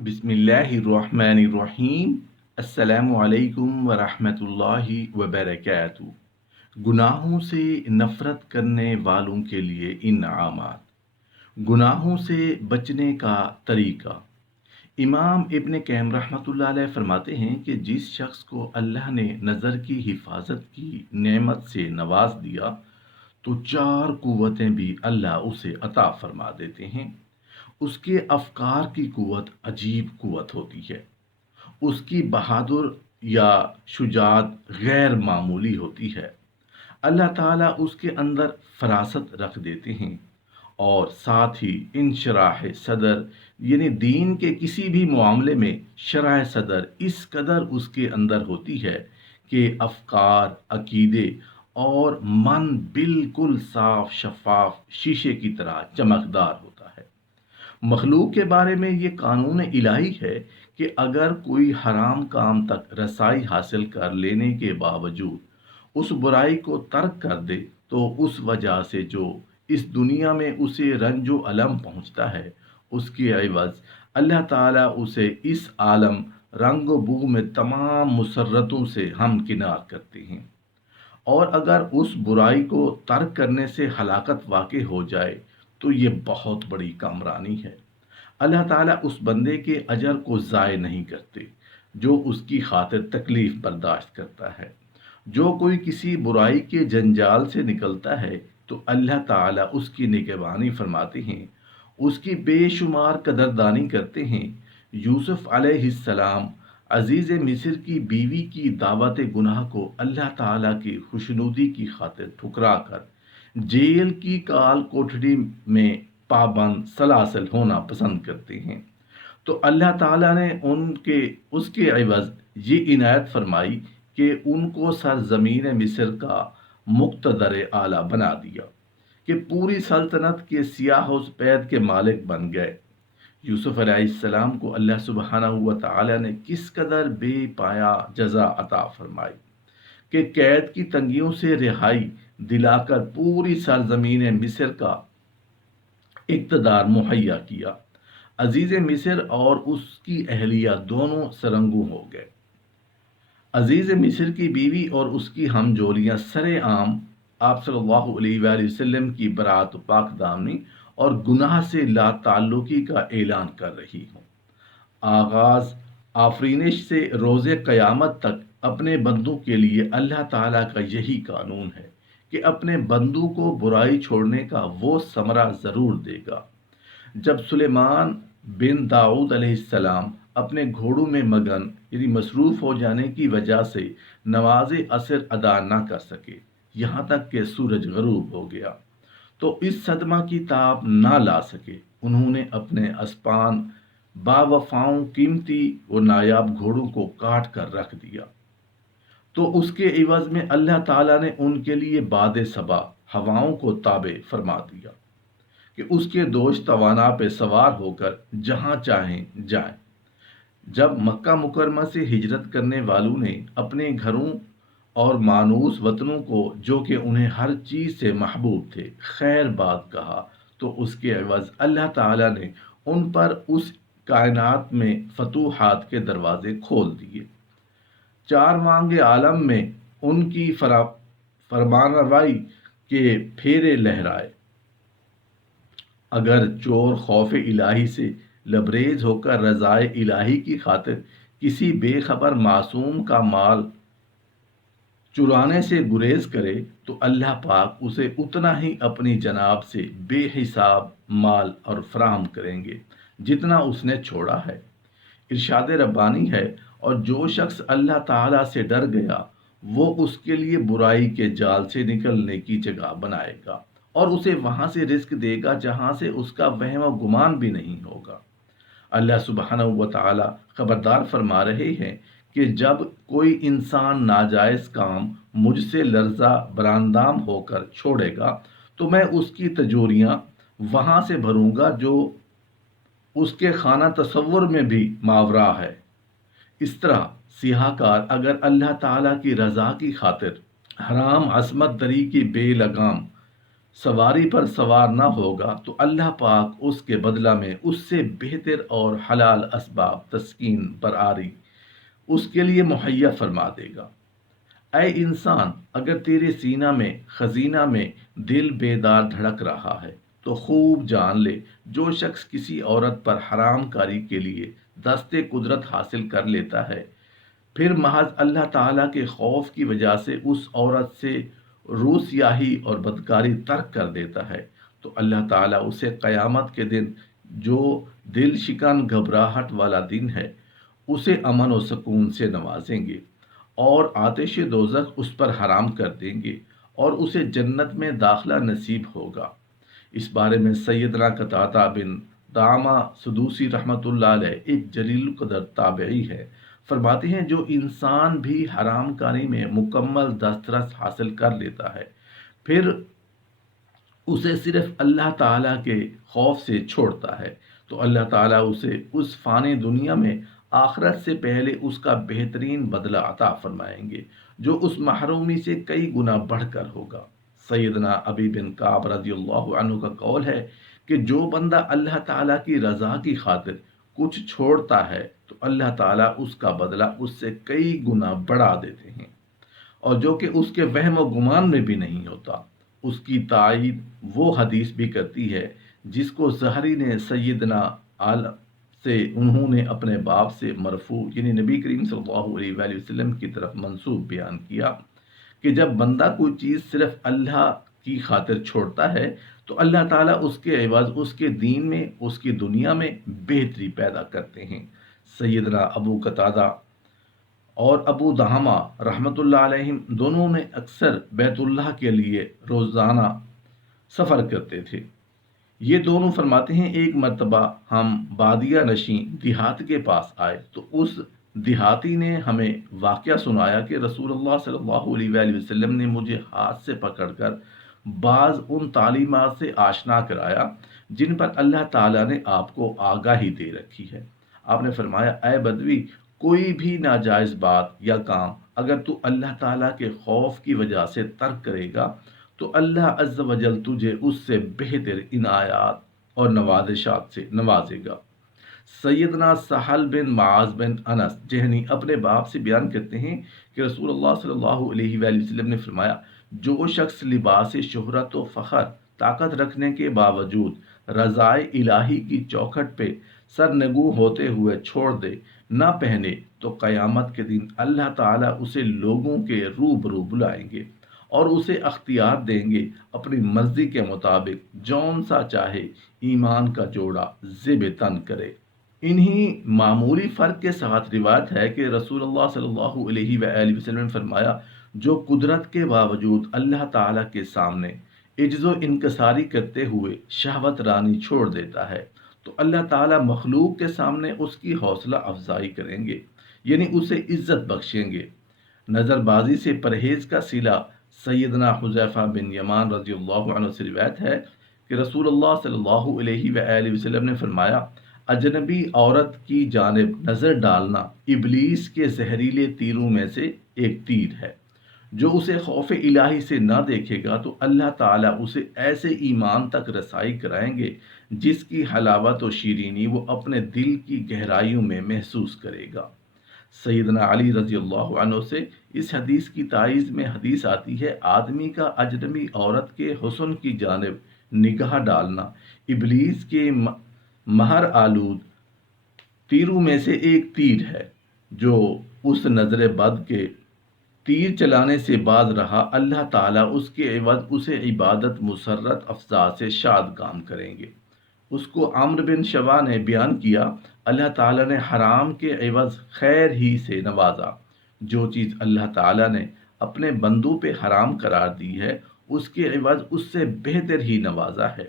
बिस्मिल्लाहिर्रहमानिर्रहीम। अस्सलामु अलैकुम वरहमतुल्लाहि वबरकातुहू। गुनाहों से नफ़रत करने वालों के लिए इनामात। गुनाहों से बचने का तरीका। इमाम इब्न क़य्यिम रहमतुल्लाह अलैह फरमाते हैं कि जिस शख्स को अल्लाह ने नज़र की हिफाजत की नेमत से नवाज दिया तो चार कुव्वतें भी अल्लाह उसे अता फरमा देते हैं। उसके अफकार की कुव्वत अजीब कुव्वत होती है। उसकी बहादुर या शुजात गैर मामूली होती है। अल्लाह ताला उसके अंदर फरासत रख देते हैं और साथ ही इनशराह सदर यानी दीन के किसी भी मामले में शराह सदर इस कदर उसके अंदर होती है कि अफकार, अकीदे और मन बिल्कुल साफ शफाफ शीशे की तरह चमकदार होता है। मखलूक के बारे में ये कानून इलाही है कि अगर कोई हराम काम तक रसाई हासिल कर लेने के बावजूद उस बुराई को तर्क कर दे तो उस वजह से जो इस दुनिया में उसे रंजो अलम पहुंचता है उसके एवज अल्लाह ताला उसे इस आलम रंग बू में तमाम मुसर्रतों से हमकिनार करते हैं। और अगर उस बुराई को तर्क करने से हलाकत वाक़ई हो जाए तो ये बहुत बड़ी कामरानी है। अल्लाह ताला उस बंदे के अजर को ज़ाय नहीं करते जो उसकी खातिर तकलीफ बर्दाश्त करता है। जो कोई किसी बुराई के जंजाल से निकलता है तो अल्लाह ताला उसकी निगहबानी फरमाते हैं, उसकी बेशुमार कदरदानी करते हैं। यूसुफ अलैहिस्सलाम अजीज़ मिस्र की बीवी की दावत गुनाह को अल्लाह ताला की खुशनुदी की खातिर ठुकरा कर जेल की काल कोठरी में पाबंद सलासल होना पसंद करते हैं तो अल्लाह ताला ने उनके उसके एवज ये इनायत फरमाई कि उनको सरजमीन मिस्र का मुक्तदर आला बना दिया कि पूरी सल्तनत के सियाह सफेद के मालिक बन गए। यूसुफ अलैहिस्सलाम को अल्लाह सुब्हानहू व तआला ने किस कदर बेपाया जजा अता फरमाई कि कैद की तंगियों से रिहाई दिलाकर पूरी सरजमीन मिस्र का इक़्तिदार मुहैया किया। अजीज़ मिस्र और उसकी अहलिया दोनों सरंगू हो गए। अजीज़ मिस्र की बीवी और उसकी हमजोलियाँ सरेआम आप सल्लल्लाहु अलैहि वसल्लम की बरात पाक दामनी और गुनाह से ला ताल्लुकी का ऐलान कर रही हूँ। आगाज़ आफरीनिश से रोज़े क़यामत तक अपने बंदों के लिए अल्लाह ताला का यही कानून है कि अपने बंदों को बुराई छोड़ने का वो समरा ज़रूर देगा। जब सुलेमान बिन दाऊद अलैहिस्सलाम अपने घोड़ों में मगन यानी मसरूफ़ हो जाने की वजह से नमाज असर अदा न कर सके यहाँ तक कि सूरज गरूब हो गया तो इस सदमा की ताब ना ला सके उन्होंने अपने अस्पान बावफाओं कीमती और नायाब घोड़ों को काट कर रख दिया तो उसके इवज में अल्लाह ताला ने उनके लिए बाद सबा हवाओं को ताबे फरमा दिया कि उसके दोस्त तवाना पे सवार होकर जहां चाहें जाएं। जब मक्का मुकरमा से हिजरत करने वालों ने अपने घरों और मानूस वतनों को जो कि उन्हें हर चीज़ से महबूब थे खैर बात कहा तो उसके एवज अल्लाह ताला ने उन पर उस कायनात में फतूहात के दरवाजे खोल दिए। चार मांगे आलम में उनकी फरमानरवाई के फेरे लहराए। अगर चोर खौफ इलाही से लबरेज होकर रज़ाए इलाही की खातिर किसी बेखबर मासूम का माल चुराने से गुरेज करे तो अल्लाह पाक उसे उतना ही अपनी जनाब से बेहिसाब माल और फराहम करेंगे जितना उसने छोड़ा है। इरशाद रब्बानी है, और जो शख्स अल्लाह ताला से डर गया वो उसके लिए बुराई के जाल से निकलने की जगह बनाएगा और उसे वहां से रिस्क देगा जहां से उसका वहम व गुमान भी नहीं होगा। अल्लाह सुब्हानहू व तआला खबरदार फरमा रहे हैं कि जब कोई इंसान नाजायज काम मुझसे लर्जा बरांदाम होकर छोड़ेगा तो मैं उसकी तजोरियां वहां से भरूंगा जो उसके खाना तसव्वुर में भी मावरा है। इस तरह सियाहकार अगर अल्लाह ताला की रज़ा की खातिर हराम असमत दरी की बेलगाम سواری پر سوار نہ ہوگا تو اللہ پاک اس کے بدلہ میں اس سے بہتر اور حلال اسباب تسکین برآری اس کے لیے مہیا فرما دے گا۔ اے انسان، اگر تیرے سینہ میں خزینہ میں دل بیدار دھڑک رہا ہے تو خوب جان لے، جو شخص کسی عورت پر حرام کاری کے لیے دست قدرت حاصل کر لیتا ہے، پھر محض اللہ تعالیٰ کے خوف کی وجہ سے اس عورت سے روسیاہی اور بدکاری ترک کر دیتا ہے، تو اللہ تعالیٰ اسے قیامت کے دن، جو دل شکن گھبراہٹ والا دن ہے، اسے امن و سکون سے نوازیں گے اور آتش دوزخ اس پر حرام کر دیں گے اور اسے جنت میں داخلہ نصیب ہوگا۔ اس بارے میں سیدنا قتادہ بن دعامہ سدوسی رحمۃ اللہ علیہ ایک جلیل القدر تابعی ہے، فرماتے ہیں جو انسان بھی حرام کاری میں مکمل دسترس حاصل کر لیتا ہے، پھر اسے صرف اللہ تعالیٰ کے خوف سے چھوڑتا ہے، تو اللہ تعالیٰ اسے اس فانی دنیا میں آخرت سے پہلے اس کا بہترین بدلہ عطا فرمائیں گے، جو اس محرومی سے کئی گنا بڑھ کر ہوگا۔ سیدنا ابی بن کعب رضی اللہ عنہ کا قول ہے کہ جو بندہ اللہ تعالیٰ کی رضا کی خاطر کچھ چھوڑتا ہے تو اللہ تعالیٰ اس کا بدلہ اس سے کئی گنا بڑھا دیتے ہیں، اور جو کہ اس کے وہم و گمان میں بھی نہیں ہوتا۔ اس کی تائید وہ حدیث بھی کرتی ہے جس کو زہری نے سیدنا عالم سے انہوں نے اپنے باپ سے مرفوع یعنی نبی کریم صلی اللہ علیہ وآلہ وسلم کی طرف منسوب بیان کیا کہ جب بندہ کوئی چیز صرف اللہ کی خاطر چھوڑتا ہے تو اللہ تعالیٰ اس کے عوض اس کے دین میں، اس کی دنیا میں بہتری پیدا کرتے ہیں۔ سیدنا ابو قتادہ اور ابو دہامہ رحمۃ اللہ علیہم دونوں نے اکثر بیت اللہ کے لیے روزانہ سفر کرتے تھے۔ یہ دونوں فرماتے ہیں ایک مرتبہ ہم بادیہ نشین دیہات کے پاس آئے تو اس دیہاتی نے ہمیں واقعہ سنایا کہ رسول اللہ صلی اللہ علیہ وآلہ وسلم نے مجھے ہاتھ سے پکڑ کر بعض ان تعلیمات سے آشنا کرایا جن پر اللہ تعالیٰ نے آپ کو آگاہی دے رکھی ہے۔ آپ نے فرمایا، اے بدوی، کوئی بھی ناجائز بات یا کام اگر تو اللہ تعالیٰ کے خوف کی وجہ سے ترک کرے گا تو اللہ عز و جل تجھے اس سے بہتر عنایات اور نوازشات سے نوازے گا۔ سیدنا سہل بن معاذ بن انس جہنی اپنے باپ سے بیان کرتے ہیں کہ رسول اللہ صلی اللہ علیہ وآلہ وسلم نے فرمایا، جو شخص لباس شہرت و فخر طاقت رکھنے کے باوجود رضائے الہی کی چوکھٹ پہ سرنگوں ہوتے ہوئے چھوڑ دے، نہ پہنے، تو قیامت کے دن اللہ تعالیٰ اسے لوگوں کے روبرو بلائیں گے اور اسے اختیار دیں گے اپنی مرضی کے مطابق جون سا چاہے ایمان کا جوڑا زیب تن کرے۔ انہی معمولی فرق کے ساتھ روایت ہے کہ رسول اللہ صلی اللہ علیہ وآلہ وسلم نے فرمایا، جو قدرت کے باوجود اللہ تعالیٰ کے سامنے عجز و انکساری کرتے ہوئے شہوت رانی چھوڑ دیتا ہے تو اللہ تعالیٰ مخلوق کے سامنے اس کی حوصلہ افزائی کریں گے، یعنی اسے عزت بخشیں گے۔ نظر بازی سے پرہیز کا صلہ سیدنا حذیفہ بن یمان رضی اللہ عنہ سے روایت ہے کہ رسول اللہ صلی اللہ علیہ وآلہ وسلم نے فرمایا، اجنبی عورت کی جانب نظر ڈالنا ابلیس کے زہریلے تیروں میں سے ایک تیر ہے۔ جو اسے خوف الہی سے نہ دیکھے گا تو اللہ تعالیٰ اسے ایسے ایمان تک رسائی کرائیں گے جس کی حلاوت و شیرینی وہ اپنے دل کی گہرائیوں میں محسوس کرے گا۔ سیدنا علی رضی اللہ عنہ سے اس حدیث کی تائید میں حدیث آتی ہے، آدمی کا اجنبی عورت کے حسن کی جانب نگاہ ڈالنا ابلیس کے مہر آلود تیروں میں سے ایک تیر ہے۔ جو اس نظر بد کے تیر چلانے سے باز رہا، اللہ تعالیٰ اس کے عوض اسے عبادت مسرت افزا سے شاد کام کریں گے۔ اس کو عمرو بن شوا نے بیان کیا، اللہ تعالیٰ نے حرام کے عوض خیر ہی سے نوازا۔ جو چیز اللہ تعالیٰ نے اپنے بندوں پہ حرام قرار دی ہے، اس کے عوض اس سے بہتر ہی نوازا ہے۔